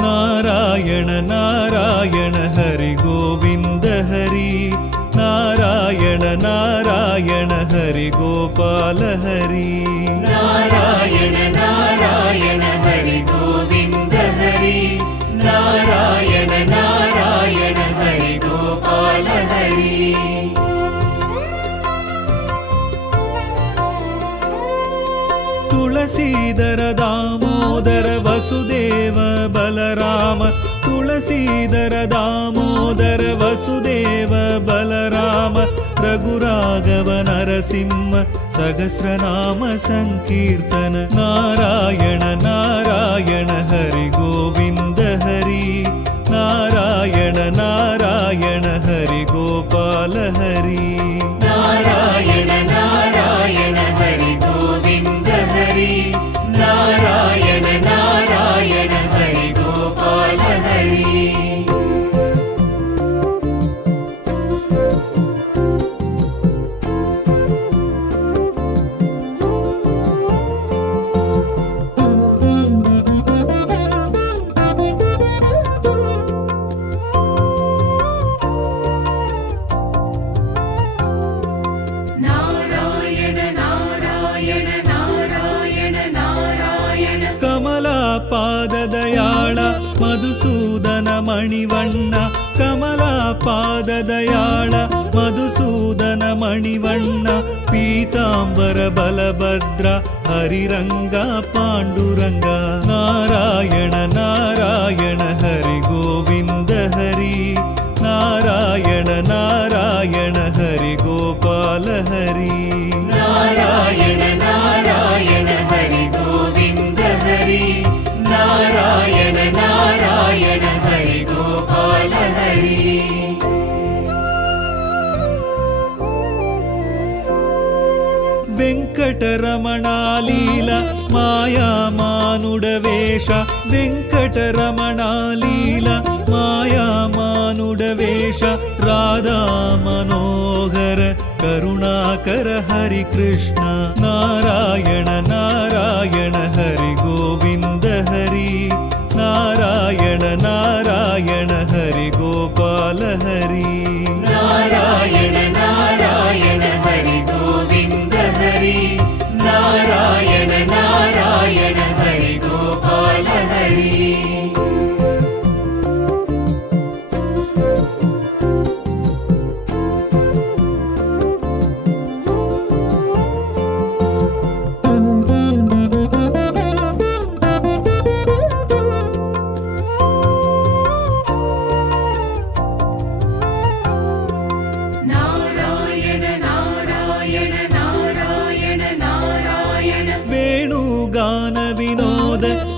नारायण नारायण हरि गोविंद हरि नारायण नारायण हरि गोपाल हरि नारायण नारायण हरि गोविंद हरि नारायण नारायण हरि गोपाल हरि तुलसीधर दामोदर वसुदेव बलराम तुलसीधर दामोदर वसुदेव बलराम रघुराघव नरसिंह सहस्रनाम संकीर्तन नारायण नारायण हरि गोविंद हरि नारायण नारायण हरि गोपाल हरि नारायण नारायण हरि गोविंद हरि नारायण नारायण हरि गोपाल हरि पाददयाळ मधुसूदन मणिवण्ण कमला पाददयाळ मधुसूदन मणिवण्ण पीतांबर बलभद्र हरिरंग पाण्डुरंग नारायण नारायण हरि गोविंद हरि नारायण नारायण हरि गोपाल हरि नारायण नारायण हरि गोविंद हरि नारायण नारायण हरि गोपाल हरि वेंकटरमणा लीला माया मानुड वेश वेंकटरमणा लीला माया मानुड वेश राधा मनोहर करुणाकर हरि कृष्ण नारायण नारायण हरि गोविंद हरि नारायण नारायण हरि गोपाल हरि नारायण नारायण हरि गोविंद हरि नारायण नारायण हरि गोपाल हरि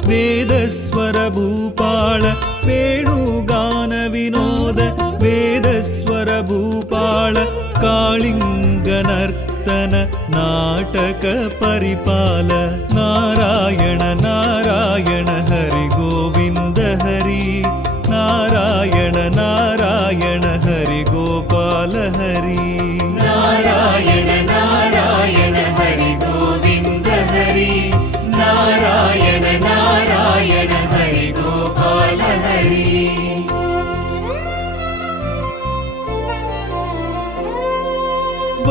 वेदस्वर भूपाल वेणुगान विनोद वेदस्वर भूपाल कालिंग नर्तन नाटक परिपाल नारायण नारायण हरि गोविंद हरि नारायण नारायण हरि गोपाल हरि नारायण नारायण हरि गोविंद हरि नारायण नारायण हरि गोपाल हरि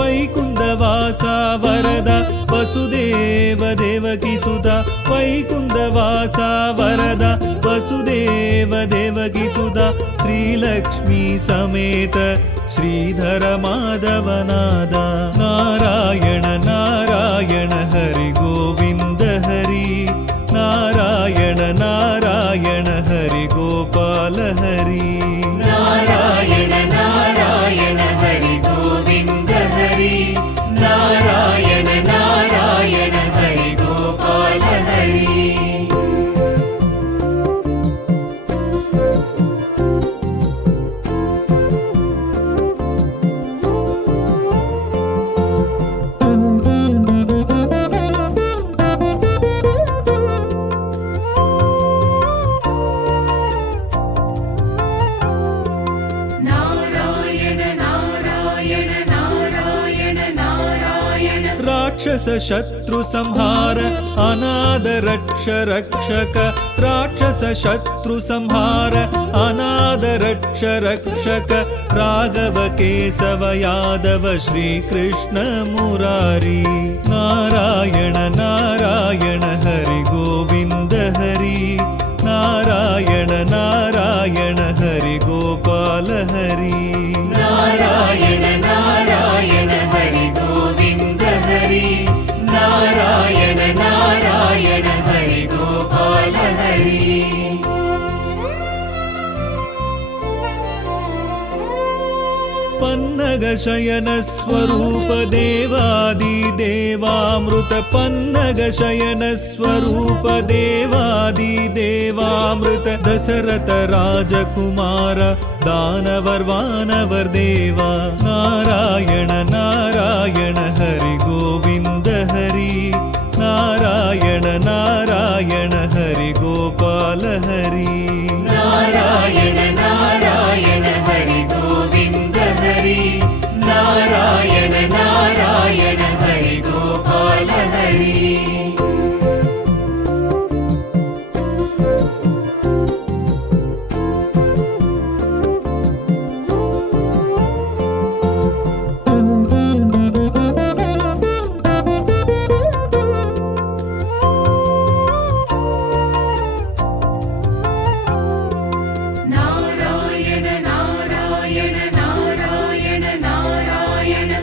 वैकुंठवासा वरदा वसुदेव देवकी सुधा वैकुंठवासा वरदा वसुदेव देवकी सुधा श्रीलक्ष्मी समेत श्रीधर माधवनादा नारायण नारायण हरि गोविंद हरि नारायण नारायण हरि गोपाल हरि नारायण नारायण हरि गोविंद हरि नारायण नारायण हरि गोपाल हरि राक्षस शत्रु संहार अनाद रक्ष रक्षक राक्षस शत्रु संहार अनाद रक्ष रक्षक राघव केशव यादव श्री कृष्ण मुरारी नारायण नारायण हरि गोविंद हरि नारायण नारायण हरि गोपाल हरि नारायण नारायण हरि गोविंद हरि नारायण नारायण हरि गोपाल हरि पन्नग शयन स्वरूप देवादि देवामृत पन्नग शयन स्वरूप देवादि देवामृत दशरथ राजकुमार दानवर वानवर देवा नारायण नारायण हरि गोविंद हरि नारायण नारायण हरि गोपाल हरि नारायण नारायण हरि गोविंद हरि नारायण नारायण हरि गोपाल हरि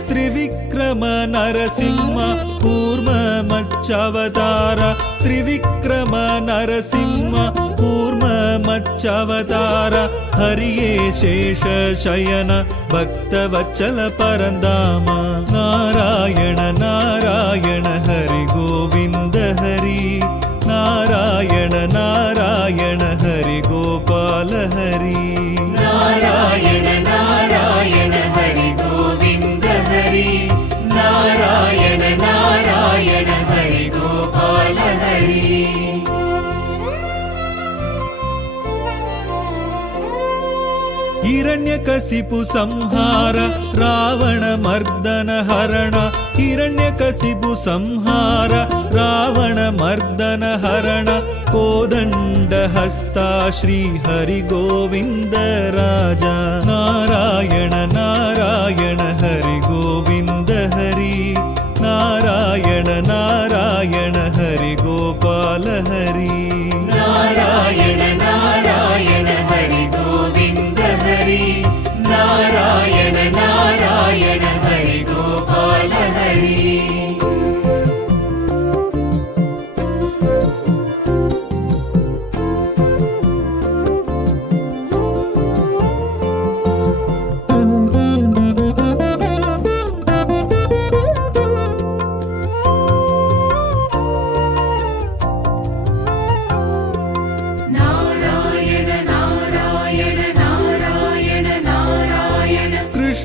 त्रिविक्रम नरसिंह कूर्म मच्चावतार त्रिविक्रम नरसिंह कूर्म मच्चावतार हरिये शेष शयन भक्तवत्सल परंदाम नारायण नारायण हरि गोविंद हरि नारायण नारायण हरि गोपाल हरि नारायण नारायण हरि गोविंद हरि नारायण नारायण हरि गोपाल हरि हिरण्यकशिपु संहार रावण मर्दन हरण हिरण्यकशिपु संहार रावण मर्दन हरण कोदंड हस्ता श्री हरि गोविंद राजा नारायण नारायण हरि गोविंद हरि नारायण नारायण हरि गोपाल हरि नारायण नारायण हरि गोविंद हरि नारायण नारायण हरि गोपाल हरि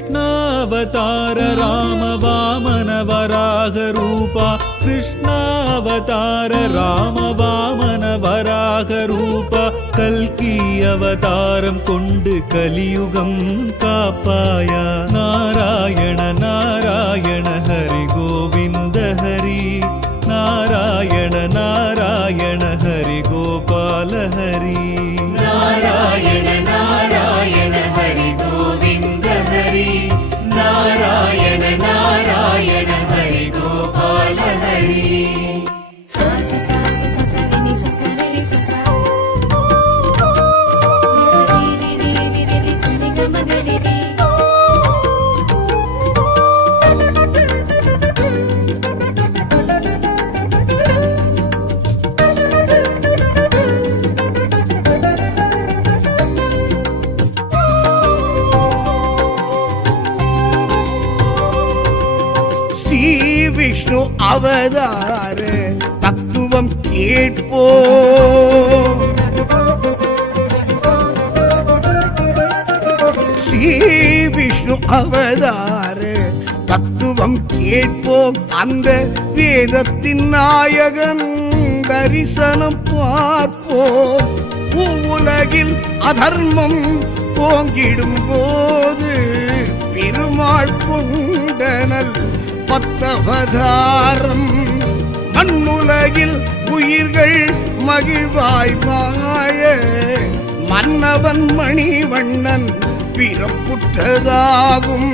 कृष्णावतार राम वामन वराह रूपा कृष्णावतार राम वामन वराह रूपा कल्कि अवतारम कोंडु कलियुगम कापाया नारायण नारायण हरि गोविंद हरि नारायण नारायण हरि गोपाल हरि नारायण नारायण हरि गोविंद हरि नारायण नारायण हरि गोपाल हरि விஷ்ணு அவதார தத்துவம் கேட்போ ஸ்ரீ விஷ்ணு அவதார தத்துவம் கேட்போம் அந்த வேதத்தின் நாயகன் தரிசனம் பார்ப்போம் உலகில் அதர்மம் போங்கிடும் போது பெருமாள் கொண்டனல் பத்தவதாரம் மண்ணுலகில் உயிர்கள் மகிழ்வாய் வாழ மன்னவன் மணிவண்ணன் பிறப்புற்றதாகும்.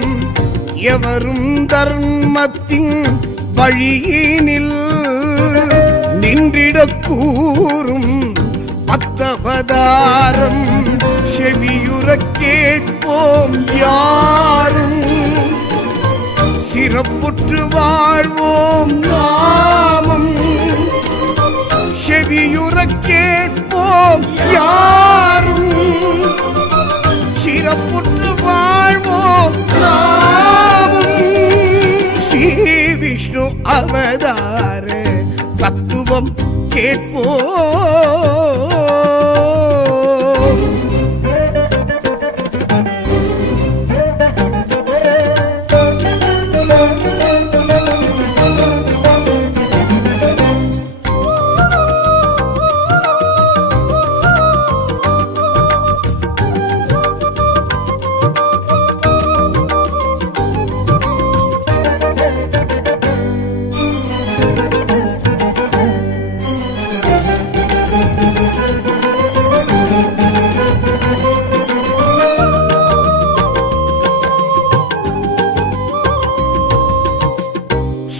எவரும் தர்மத்தின் வழியினில் நின்றிடக் கூறும் பத்தவதாரம் செவியுறக் கேட்போம் யாரும் சிறப்புற்று வாழ்வோம் நாமம். செவியுறக் கேட்போம் யாரும் சிறப்புற்று வாழ்வோம் நாமம். ஸ்ரீ விஷ்ணு அவதார தத்துவம் கேட்போம்.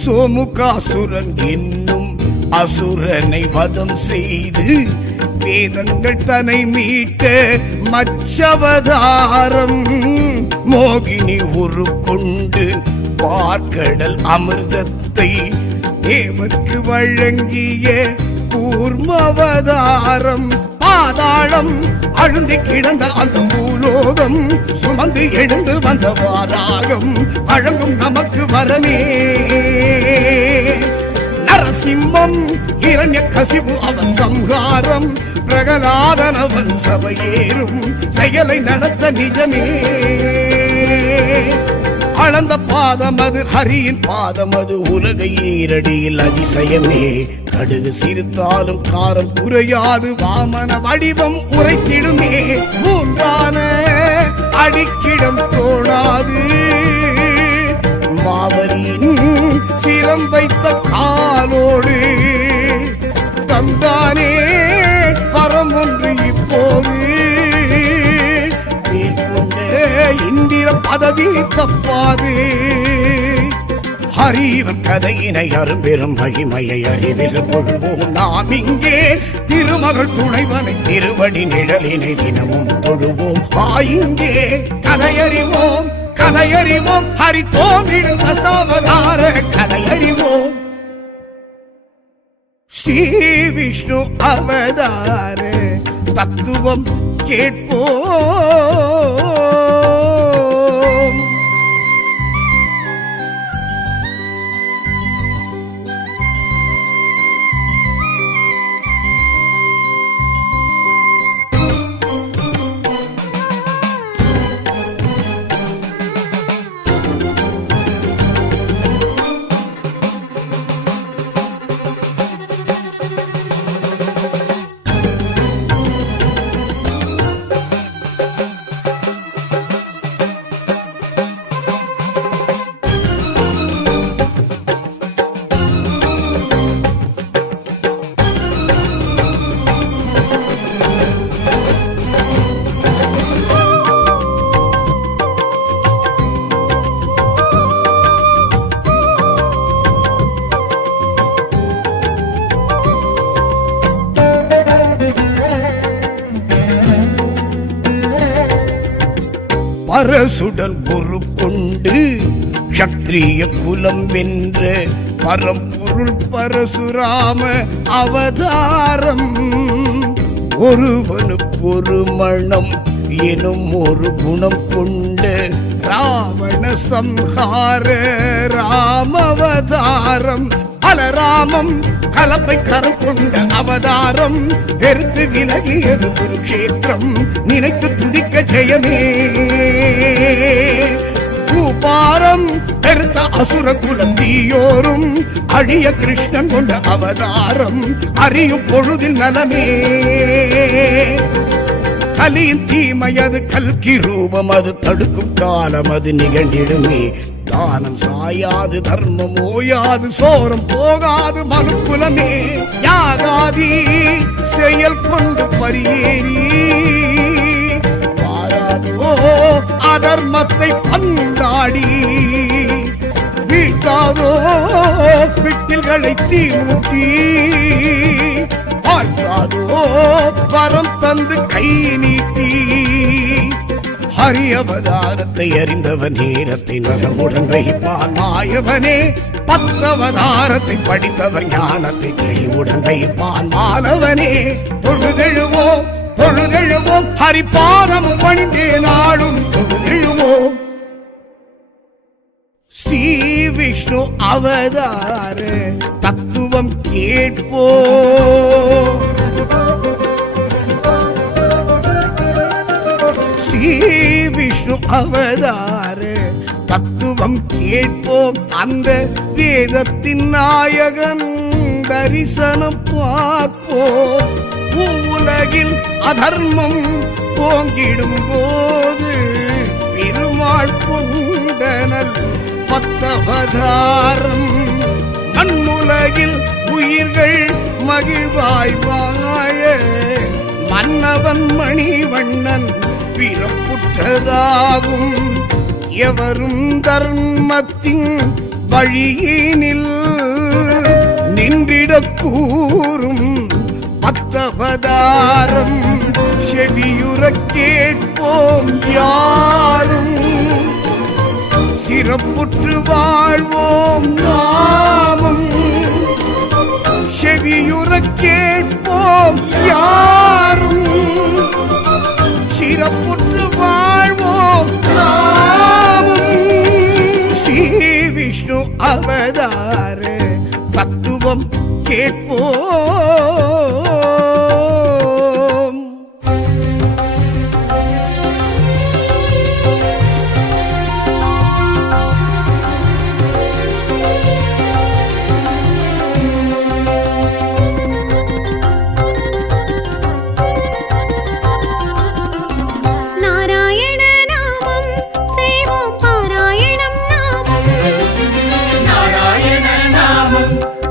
சோமுகாசுரன் என்னும் அசுரனை வதம் செய்து வேதங்கள் தன்னை மீட்ட மச்சவதாரம் மோகினி உருக்கொண்டு பார்க்கடல் அமிர்தத்தை தேவர்க்கு வழங்கிய கூர்மவதாரம். பாதாளம் அழுந்தி கிடந்த அந்த பூலோகம் சுமந்து எழுந்து வந்த வாராகம் வழங்கும் நமக்கு வரமே. நரசிம்மம் இரண்ய கசிவு அவன் சம்ஹாரம் பிரகலாதனவன் சபையேறும் செயலை நடத்த நிஜமே. அளந்த பாதம் அது ஹரியின் பாதம் அது உலக ஈரடியில் அதிசயமே. கடுகு சிரித்தாலும் காரம் குறையாது வாமன வடிவம் உரைத்திடுமே. மூன்றான அடிக்கிடம் தோணாது மாவரியின் சிரம் வைத்த காலோடு தந்தானே வரம் ஒன்று இப்போது இந்திர பதவி தப்பாது. ஹரிவன் கதையினை அரும்பெரும் மகிமையை அறிவில் கொள்வோம் நாம் இங்கே. திருமகள் துணைவனை திருவடி நிழலினை தினமும் தொழுவோம். இங்கே கதையறிவோம் கதையறிவோம் ஹரி தோன்றிடும் தசாவதார கதையறிவோம். ஸ்ரீ விஷ்ணு அவதார தத்துவம் கேட்போம். பரசுடன் ஒரு கொண்டு க்ஷத்ரிய குலம் வென்ற பரம்பொருள் பரசுராம அவதாரம். ஒருவனுக்கு ஒரு மனம் எனும் ஒரு குணம் கொண்ட ராவண சம்ஹார ராமவதாரம். பலராமம் கலப்பை கரம் கொண்ட அவதாரம். வெறுத்து விலகியது குருக்ஷேத்திரம் நினைத்து துதிக்க ஜெயமே. பூபாரம் பெருத்த அசுர குலம் தீயோரும் அழிய கிருஷ்ணன் கொண்ட அவதாரம். அறியும் பொழுதில் நலமே. கலியின் தீமையது கல்கி ரூபம் அது தடுக்கும் காலம் அது நிகழ்ந்திடுமே. தானம் சாயாது தர்மம் ஓயாது சோரம் போகாது மனுக்குலமே யாகாதி செயல் கொண்டு பரியேறி பாராதோ அதர்மத்தை பந்தாடி வீழ்த்தாதோ விட்டில்களை தீமூட்டி வாழ்த்தாதோ வரம் தந்து கை நீட்டி ஹரி அவதாரத்தை அறிந்தவன் நேரத்தை நலமுடன் வைப்பான் மாயவனே 10 அவதாரத்தை படித்தவர் ஞானத்தை தெளிவுடன் வைப்பான் மாலவனே தொழுதெழுவோம் தொழுதெழுவோம் ஹரிபாதம் பணிந்தே நாளும் தொழுதெழுவோம் ஸ்ரீ விஷ்ணு அவதார தத்துவம் கேட்போம் ஸ்ரீ விஷ்ணு அவதார தத்துவம் கேட்போம் அந்த வேதத்தின் நாயகன் தரிசனம் பார்ப்போம் உலகில் அதர்மம் போங்கிடும் போது பெருமாள் கொண்டனல் 10 அவதாரம் மண்ணுலகில் உயிர்கள் மகிழ்வாய் வாழ மன்னவன் மணிவண்ணன் பிறப்புற்றதாகும் எவரும் தர்மத்தின் வழியினில் நின்றிடக் கூறும் 10 அவதாரம் செவியுறக் கேட்போம் யாரும் சிறப்புற்று வாழ்வோம் நாமும் செவியுறக் கேட்போம் யாரும் சிறப்புற்று வாழ்வோம் நாமும் ஸ்ரீ விஷ்ணு அவதார தத்துவம் கேட்போம்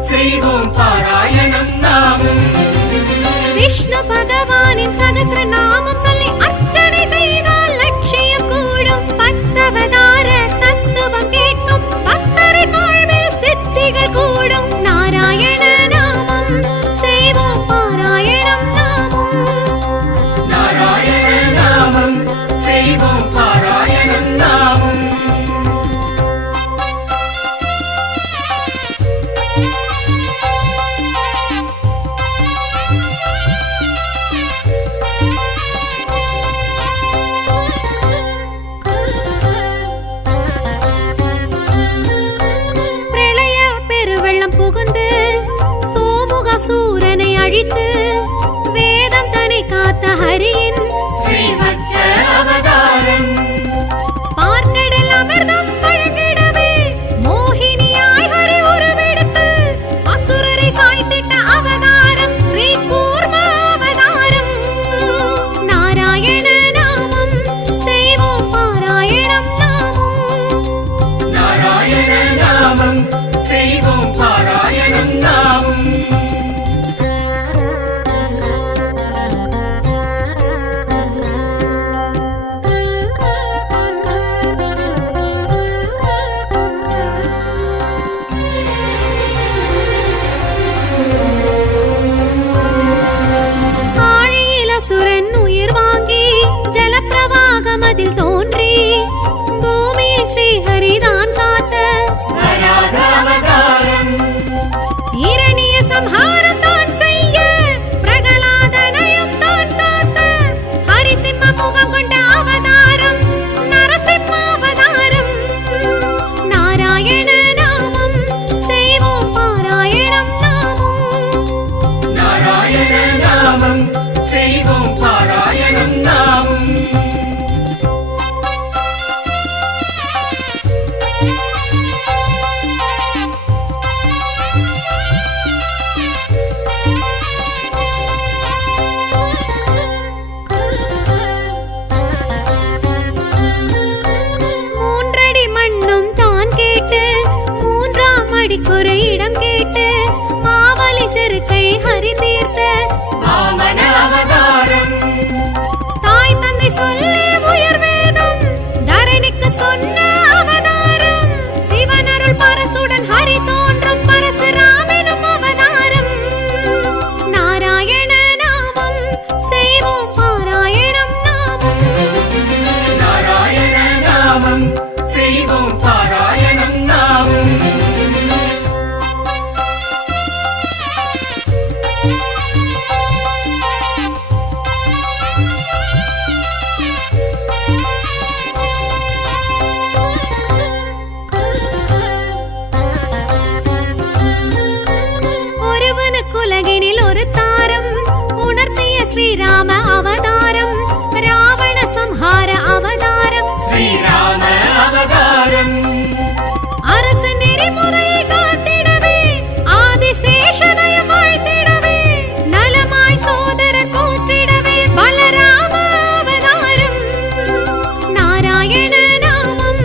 செய்வோம் பாராயணம் நாம் ஒரு இடம் கேட்டு மாவலி செருக்கை ஹரி தீர்த்த வாமன அவதாரம் தாய் தந்தை சொல்லே உயர் வேதம் தரணிக்கு சொன்ன அவதாரம் சிவனருள் பரசுடன் ஹரி தோன்றும் பரசுராமெனும் அவதாரம் நாராயண நாமம் செய்வோம் பாராயணம் நாமம் நாராயண நாமம் செய்வோம் பாராயணம் நாமம் ஒருவனுக்குலகினில் ஒரு தாரம் உணர்த்திய ஸ்ரீராம அவதாரம் ராவண சம்ஹார அவதாரம் ஸ்ரீராம அவதாரம் அரச நெறிமுறையை காத்திடவே ஆதிசேஷனை வாழ்த்திடவே நலமாய் சோதரர் போற்றிடவே பலராம அவதாரம் நாராயண நாமம்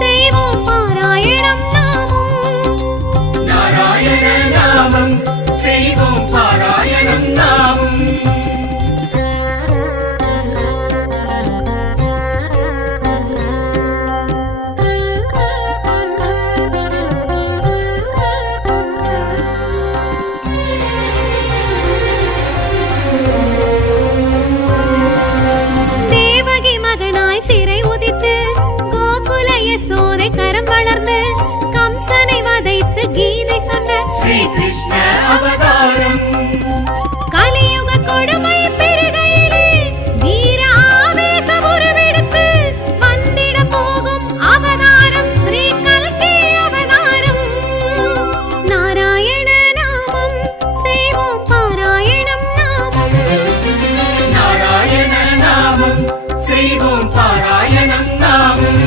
செய்வோம் பாராயணம் நாமம் நாராயண நாமம் செய்வோம் பாராயணம் நாமம் தேவகி மகனாய் சிறை உதித்து கோகுல யசோதை கரம் வளர்ந்து கம்சனை வதைத்து கீதை சொன்ன ஸ்ரீ கிருஷ்ண அவதாரம் கலியுக கொடுமை பெருகையிலே வீர ஆவேச உருவெடுத்து வந்திட போகும் அவதாரம் ஸ்ரீ கல்கி அவதாரம் நாராயண நாமம் செய்வோம் பாராயணம் நாமம் நாராயண நாமம் செய்வோம் பாராயணம் நாமம்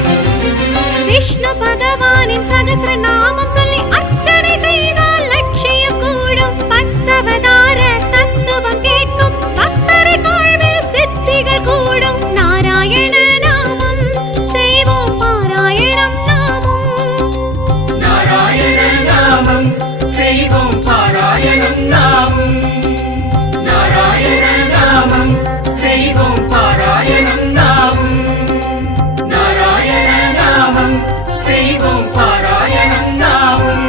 விஷ்ணு பகவானின் சகஸ்ர நாமம் சொல்லி அர்ச்சனை செய்தால் லட்சியம் கூடும் பத்தவதார தத்துவம் கேட்கும் பக்தரின் வாழ்வில் சித்திகள் கூடும் நாராயண நாமம் செய்வோம் பாராயணம் நாமம் நாராயண நாமம் செய்வோம் பாராயணம் நாமம் நாராயண நாமம் செய்வோம் பாராயணம் நாமம் நாராயண நாமம் செய்வோம் பாராயணம் நாமம்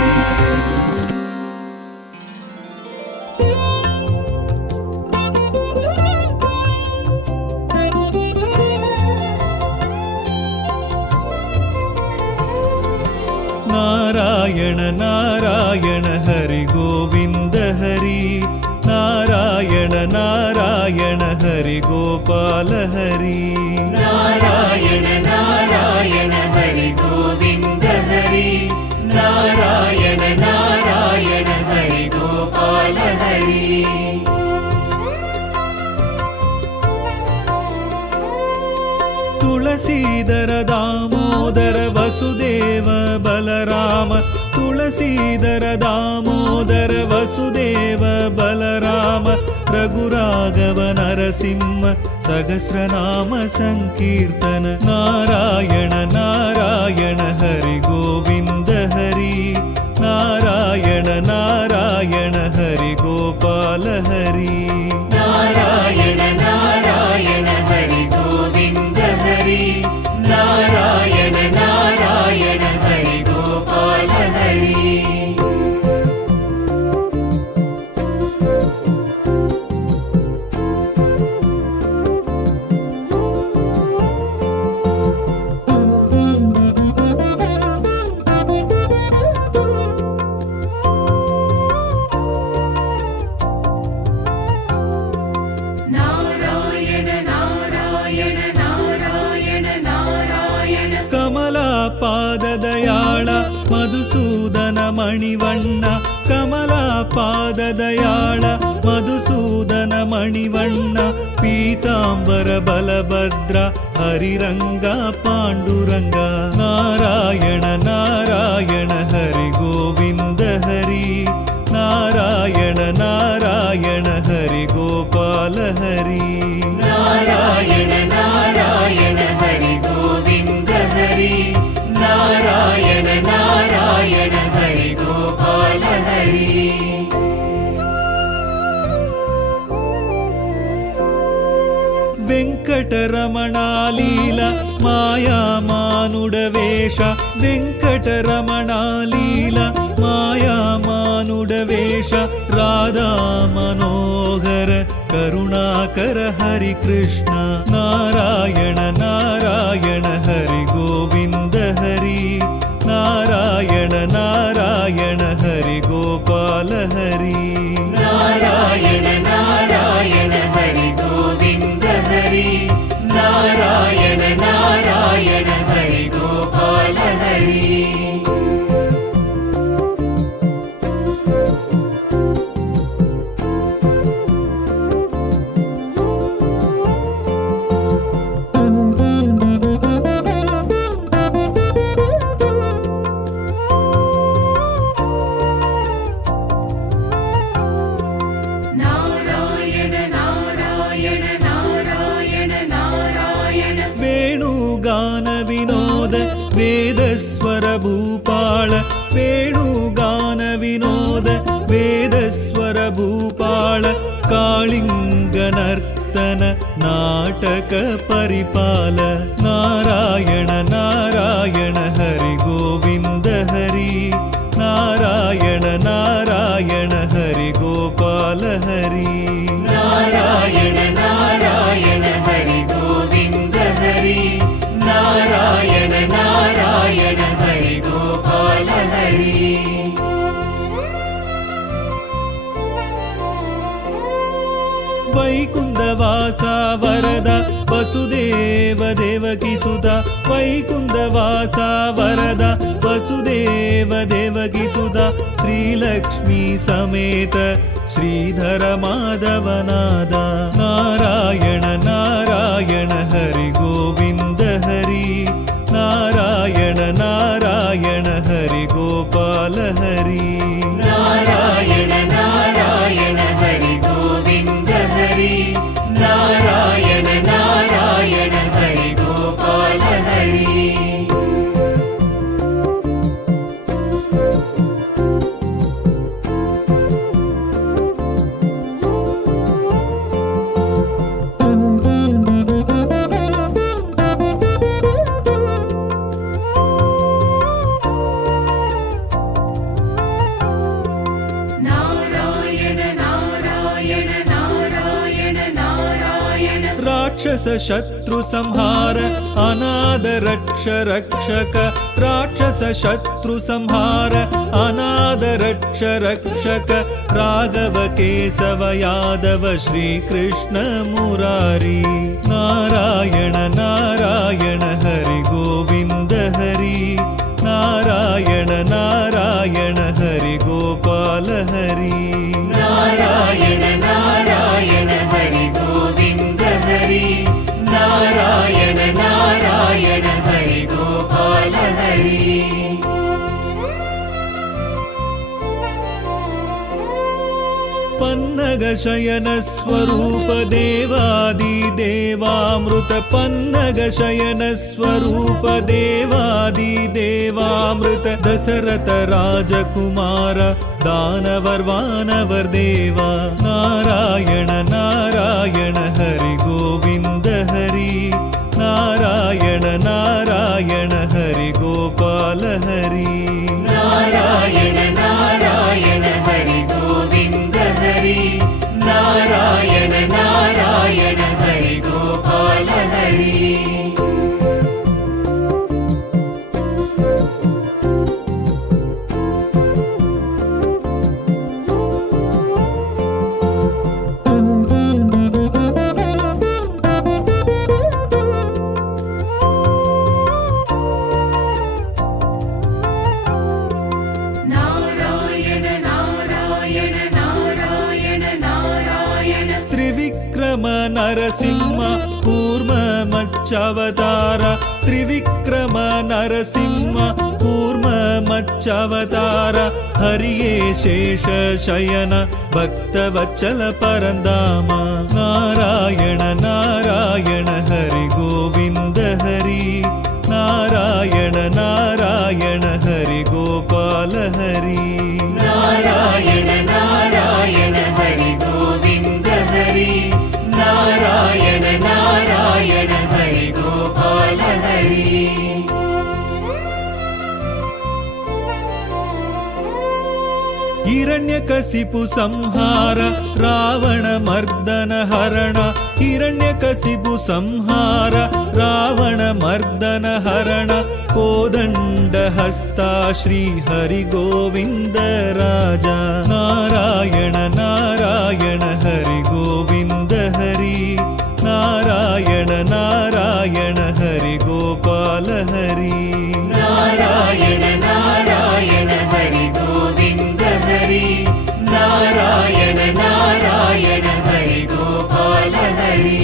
நாராயண நாராயண ஹரி கோவிந்த ஹரி நாராயண நாராயண ஹரி கோபால ஹரி நாராயண நாராயண ஹரி கோவிந்த ஹரி நாராயண நாராயண ஹரி கோபால ஹரி ತುಳಸೀಧರ ದಾಮೋದರ ವಸುದೇವ ಬಲರಾಮ ತುಳಸೀಧರ ದಾಮೋದರ ವಸುದೇವ ಬಲರಾಮ ರಘುರಾಘವ ನರಸಿಂಹ ಸಹಸ್ರನಾಮ ಸಂಕೀರ್ತನ ನಾರಾಯಣ ನಾರಾಯಣ ಹರಿ ಗೋವಿಂದ ಹರಿ ನಾರಾಯಣ ನಾರಾಯಣ ಹರಿ ಗೋಪಾಲ ಹರಿ நாராயண நாராயண ஹரி கோவிந்த ஹரி நாராயண நாராயண ஹரி கோபால ஹரி நாராயண நாராயண நாராயண நாராயண ಕಮಲಾಪಾದದಯಾಳ ಮಧುಸೂದನ ಮಣಿವಣ್ಣ ಕಮಲಾಪಾದದಯಾಳ ಮಧುಸೂದನ ಮಣಿವಣ್ಣ ಪೀತಾಂಬರ ಬಲಭದ್ರ ಹರಿರಂಗ ಪಾಂಡುರಂಗ ನಾರಾಯಣ ನಾರಾಯಣ ಹರಿ ಗೋವಿಂದ ಹರಿ ನಾರಾಯಣ ನಾರಾಯಣ ಹರಿ ಗೋಪಾಲ ಹರಿ நாராயண நாராயண ஹரி கோவிந்த ஹரி நாராயண நாராயண ஹரி கோபால మానుడవేష వెంకటరమణాలీల మాయా మానుడవేష రాధా మనోహర కరుణాకర హరి కృష్ణ నారాయణ నారాయణ హరి గోవింద హరి నారాయణ నారాయణ హరి గోపాల హరి నారాయణ నారాయణ హరి గోవింద హరి నారాయణ నారాయణ హరి గోపాల హరి నారాయణ నారాయణ నారాయణ నారాయణ వేణుగాన వినోద వేదస్వర భూపాళ వేణుగాన వినోద వేదస్వర భూపాళ కాళింగ నర్తన నాటక పరిపాల నారాయణ నారాయణ హరి గోవింద హరి నారాయణ నారాయణ హరి గోపాల హరి నారాయణ నారాయణ హరి గోవింద హరి నారాయణ నారాయణ హరి గోపాల హరి వైకుందవాస వరద వసుదేవ దేవకి సుత వైకుందవాస వరద వసుదేవ దేవకి సుత శ్రీలక్ష్మీ సమేత శ్రీధర మాధవనాద నారాయణ నారాయణ హరి గోవింద హరి నారాయణ నారాయణ హరి గోపాల హరి నారాయణ నారాయణ హరి గోవింద హరి నారాయణ నారాయణ హరి గోపాల హరి నారాయణ నారాయణ నారాయణ నారాయణ రాక్షస శత్రు సంహార అనాథ రక్ష రక్షక రాక్షస శత్రు సంహార అనాథ రక్ష రక్షక రాఘవ కేశవ యాదవ శ్రీకృష్ణ మురారి నారాయణ నారాయణ హరి గోవింద హరి నారాయణ నారాయణ హరి గోపాల హరి నారాయణ నారాయణ హరి గోవింద హరి నారాయణ నారాయణ హరి గోపాల హరి పన్నగ శయన స్వరూప దేవాది దేవామృత పన్నగ శయన స్వరూప దేవాది దేవామృత దశరథ రాజకుమార దానవర్ వానవర్ దేవా నారాయణ నారాయణ హరి గోవింద హరి నారాయణ నారాయణ హరి గోపాల హరి నారాయణ నారాయణ హరి గోవింద హరి నారాయణ నారాయణ హరి గోపాల హరి నారాయణ నారాయణ నారాయణ నారాయణ త్రివిక్రమ నరసింహ కూర్మ మచ్చవతార త్రివిక్రమ నరసింహ కూర్మ మచ్చవతార హరియే శేష శయన భక్తవత్సల పరందామ నారాయణ నారాయణ హరి గోవింద హరి నారాయణ నారాయణ హరి గోపాల హరి నారాయణ నారాయణ హరి గోవింద హరి నారాయణ నారాయణ హరి గోపాల హరి हिरण्यकशिपु संहार रावण मर्दन हरण हिरण्यकशिपु संहार रावण मर्दन हरण कोदंड हस्ता श्री हरि गोविंद राजा नारायण नारायण हरि गोविंद हरि नारायण नारायण हरि गोपाल हरि नारायण नारायण हरि गोविंद हरि नारायण नारायण हरि गोपाल हरि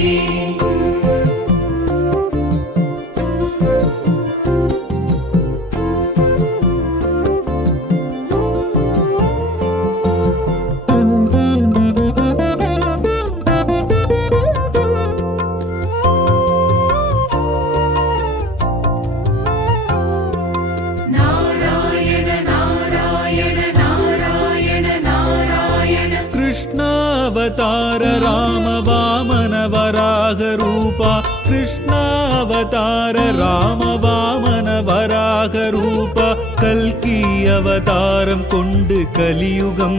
कृष्णावतार राम वामन वराह रूपा कृष्णावतार राम वामन वराह रूपा कल्की अवतारम कोंडु कलियुगम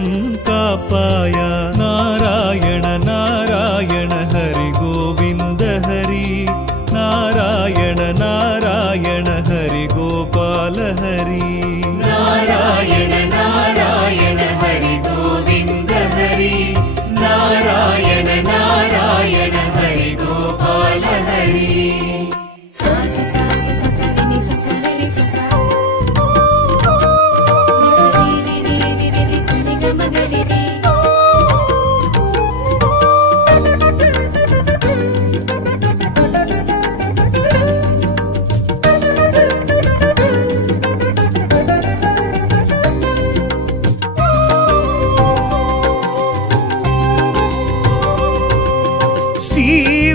कापाया नारायण नारायण हरि गोविंद हरि नारायण नारायण हरि गोपाल हरि नारायण नारायण हरि गोविंद हरि नारायण नारायण हरि गोपाल हरि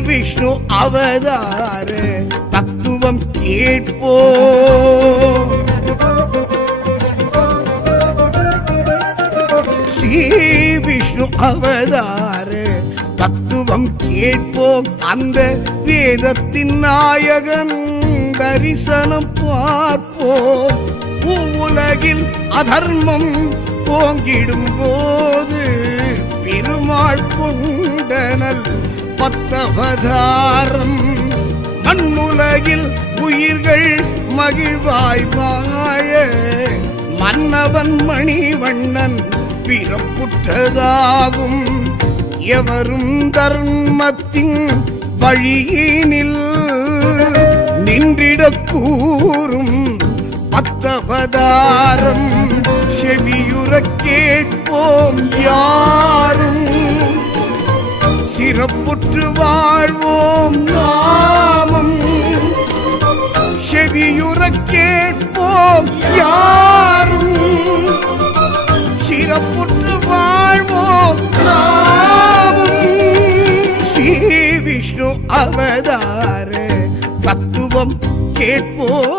விஷ்ணு அவதார தத்துவம் கேட்போ ஸ்ரீ விஷ்ணு அவதார தத்துவம் கேட்போம் அந்த வேதத்தின் நாயகன் தரிசனம் பார்ப்போம் உலகில் அதர்மம் போங்கிடும் போது பெருமாள் கொண்டனல் பத்தவதாரம் மண்ணுலகில் உயிர்கள் மகிழ்வாய் வாழ மன்னவன் மணிவண்ணன் பிறப்புற்றதாகும் எவரும் தர்மத்தின் வழியினில் நின்றிடக் கூறும் பத்தவதாரம் செவியுறக் கேட்போம் யாரும் சிறப்புற்று வாழ்வோம் நாமம் செவியுறக் கேட்போம் யாரும் சிறப்புற்று வாழ்வோம் நாமம் ஸ்ரீ விஷ்ணு அவதார தத்துவம் கேட்போம்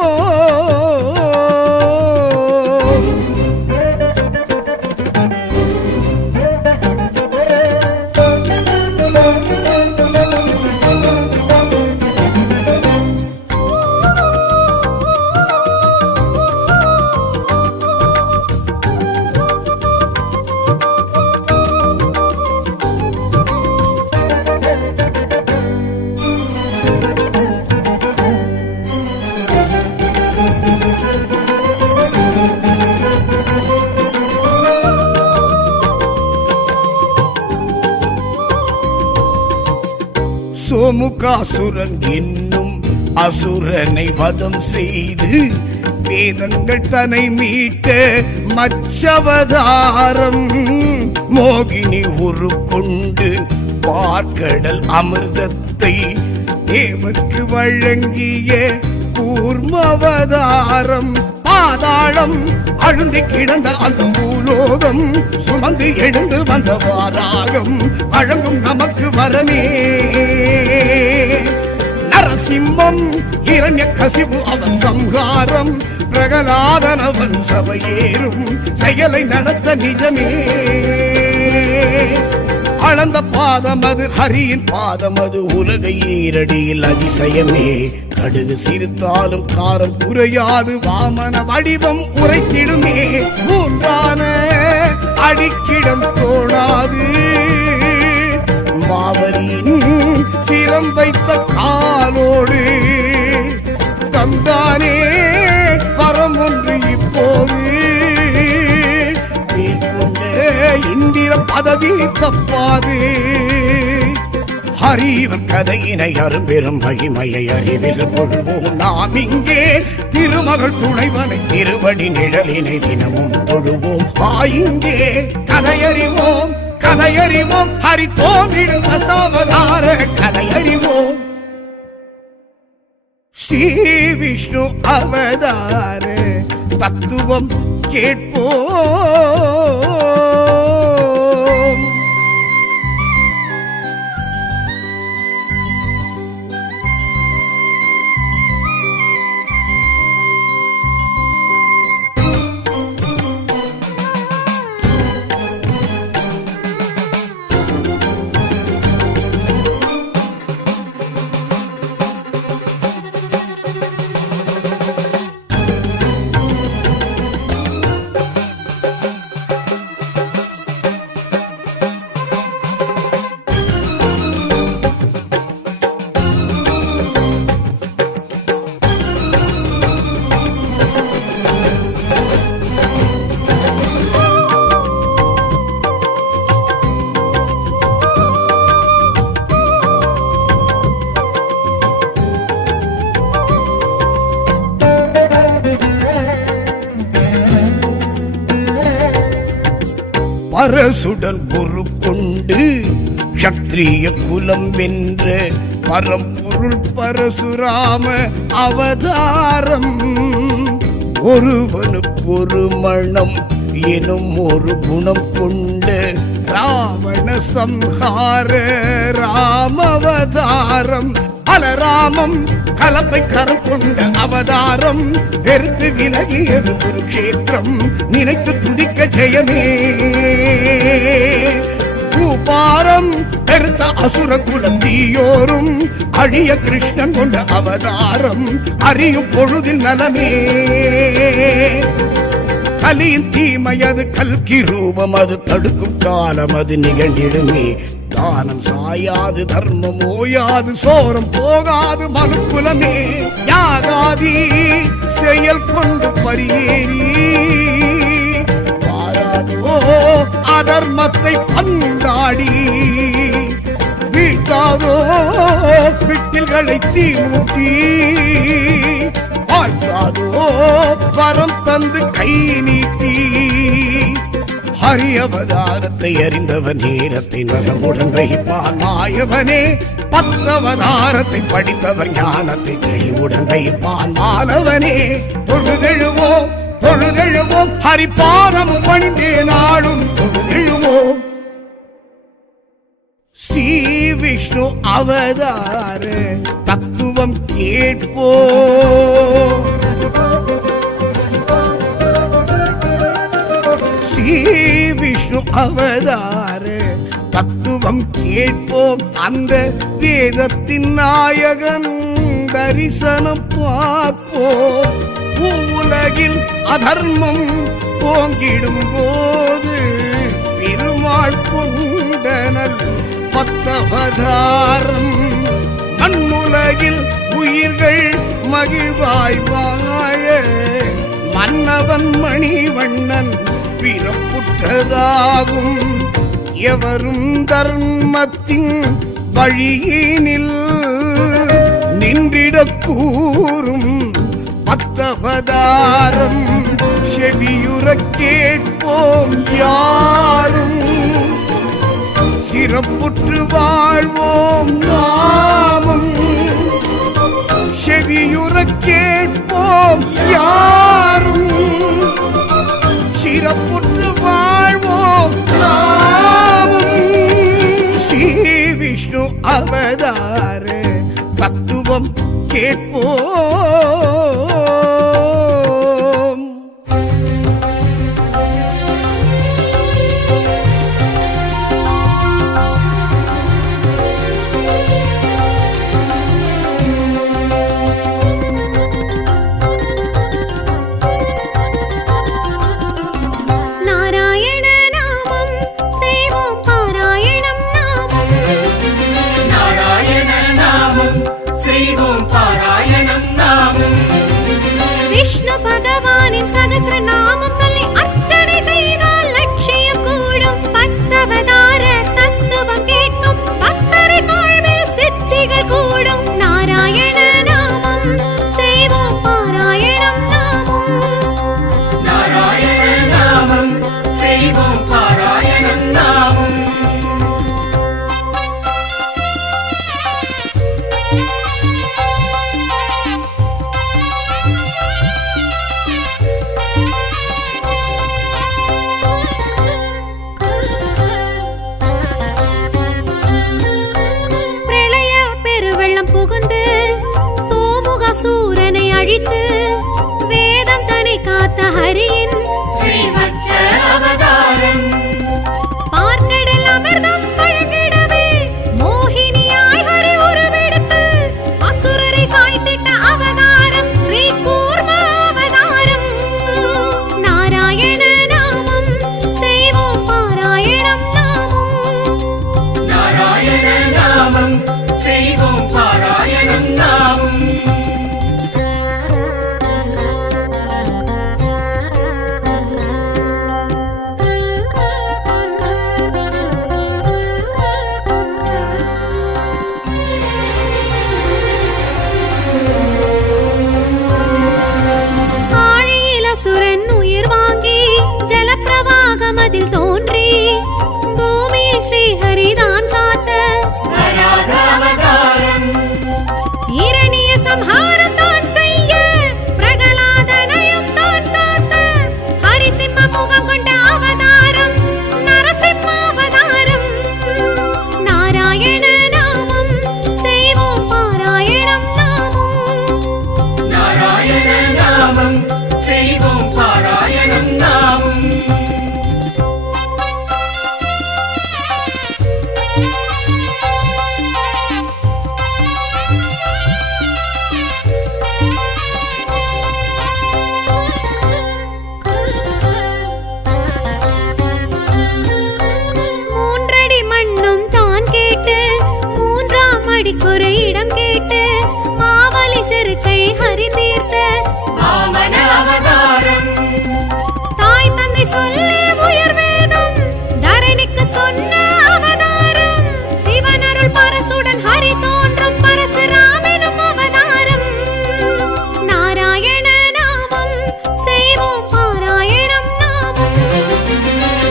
சோமுகாசுரன் என்னும் அசுரனை வதம் செய்து வேதங்கள் தன்னை மீட்ட மச்சவதாரம் மோகினி உருக்கொண்டு பார்க்கடல் அமிர்தத்தை தேவர்க்கு வழங்கிய கூர்மவதாரம் பாதாளம் அழுந்தி கிடந்த அந்த பூலோகம் சுமந்து எழுந்து வந்த வாராகம் வழங்கும் நமக்கு வரமே நரசிம்மம் இரண்யகசிபு அவன் சம்ஹாரம் பிரகலாதன் அவன் சபையேறும் செயலை நடத்த நிஜமே அளந்த பாதமது ஹரியின் பாதமது உலக ஈரடியில் அதிசயமே. கடுகு சிரித்தாலும் காரம் குறையாது வாமன வடிவம் உரைத்திடுமே. மூன்றான அடிக்கிடம் தோணாது மாவரியின் சிரம் வைத்த காலோடு தந்தானே வரம் ஒன்று இப்போது. இந்திர பதவி தப்பாது. ஹரிவன் கதையினை அரும்பெரும் மகிமையை அறிவில் கொள்வோம் நாம் இங்கே. திருமகள் துணைவனை திருவடி நிழலினை தினமும் தொழுவோம். இங்கே கதையறிவோம் கதையறிவோம் ஹரி தோன்றிடும் தசாவதார கதையறிவோம். ஸ்ரீ விஷ்ணு அவதார தத்துவம் கேட்போம். பரசுடன் ஒரு கொண்டு க்ஷத்ரிய குலம் வென்ற பரம்பொருள் பரசுராம அவதாரம். ஒருவனுக்கு ஒரு மனம் எனும் ஒரு குணம் கொண்ட ராவண சம்ஹார ராமவதாரம். அலராமம் கலப்பை கரம் கொண்ட அவதாரம். வெறுத்து விலகியது குருக்ஷேத்திரம் நினைத்து துதிக்க ஜெயமே. பூபாரம் பெருத்த அசுர குலம் தீயோரும் அழிய கிருஷ்ணன் கொண்ட அவதாரம். அறியும் பொழுதில் நலமே. கலியின் தீமையது கல்கி ரூபம் அது தடுக்கும் காலம் அது நிகழ்ந்திடுமே. தானம் சாயாது தர்மம் ஓயாது சோரம் போகாது மனுக்குலமே. யாகாதி செயல் கொண்டு பரியேறி பாராதோ அதர்மத்தை பந்தாடி வீழ்த்தாதோ விட்டில்களை தீமூட்டி வாழ்த்தாதோ வரம் தந்து கை நீட்டி. ஹரி அவதாரத்தை அறிந்தவன் நேரத்தை நலமுடன் வைப்பான் மாயவனே. 10 அவதாரத்தை படித்தவன் ஞானத்தை தெளிவுடன் வைப்பான் மாலவனே. தொழுதெழுவோம் தொழுதெழுவோம் ஹரிபாதம் பணிந்தே நாளும் தொழுதெழுவோம். ஸ்ரீ விஷ்ணு அவதார தத்துவம் கேட்போம். ஸ்ரீ விஷ்ணு அவதார தத்துவம் கேட்போம். அந்த வேதத்தின் நாயகன் தரிசனம் பார்ப்போம். உலகில் அதர்மம் போங்கிடும் போது பெருமாள் கொண்டனல் 10 அவதாரம். மண்ணுலகில் உயிர்கள் மகிழ்வாய் வாழ மன்னவன் மணிவண்ணன் பிறப்புற்றதாகும். எவரும் தர்மத்தின் வழியினில் நின்றிடக் கூறும் 10 அவதாரம். செவியுறக் கேட்போம் யாரும் சிறப்புற்று வாழ்வோம் நாமும். செவியுறக் கேட்போம் யாரும் சிறப்புற்று வாழ்வோம் நாமும். ஸ்ரீ விஷ்ணு அவதார தத்துவம் கேட்போம். பகவானின் சகஸ்ர நாமம் சொல்லி அர்ச்சனை செய்தால் லட்சியம் கூடும். பத்தவதார தத்துவம் கேட்கும் பக்தரின் வாழ்வில் சித்திகள் கூடும். நாராயண நாமம் செய்வோம் பாராயணம் நாமம். நாராயண நாமம் செய்வோம் பாராயணம் நாமம். பிரளய பெருவெள்ளம் புகுந்து சோமுகாசூரனை அழித்து வேதம் தன்னை காத்த ஹரியின் ஸ்ரீவத்ச அவதாரம் பார்க்கடல் அமிர்தம் வழங்கிடவே மோகினியாய் ஹரி உருவெடுத்து அசுரரை சாய்த்திட்ட அவதாரம் ஸ்ரீ கூர்ம அவதாரம். நாராயண நாமம் செய்வோம் பாராயணம் நாமம். நாராயண நாமம் செய்வோம் பாராயணம் நாமம். ஆழியில் அசுரன் உயிர் வாங்கி ஜலப்பிரவாகம் அதில் தோன்றி பூமியை ஸ்ரீஹரிதான் காத்த வராக அவதாரம் இரணிய சம்ஹாரம் தான் செய்ய பிரகலாதனையும் தான் காத்த ஹரிசிம்ம முகம் கொண்ட அவதாரம் நரசிம்ம அவதாரம். நாராயண நாமம் செய்வோம் பாராயணம் நாமம். நாராயண நாமம் செய்வோம் பாராயணம் நாமம். மூன்றடி மண்ணும் தான் கேட்டு மூன்றாம் அடிக்கொரு இடம் கேட்டு மாவலி செருக்கை ஹரி தீர்த்த வாமன அவதாரம் தாய் தந்தை சொல்லி உயர் வேதம் தரணிக்கு சொன்ன அவதாரம். சிவனருள் பரசுடன் ஹரி தோன்றும் பரசுராமெனும் அவதாரம். நாராயண நாமம் செய்வோம் பாராயணம் நாமம்.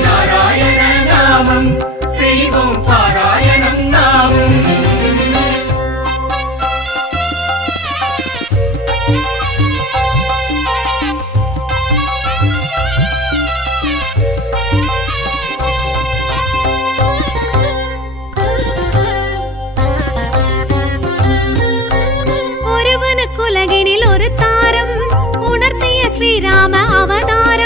நாராயண நாமம் செய்வோம் பாராயணம் நாமம். ஒருவனுக்கு உலகினில் ஒரு தாரம் உணர்த்திய ஸ்ரீராம அவதாரம்.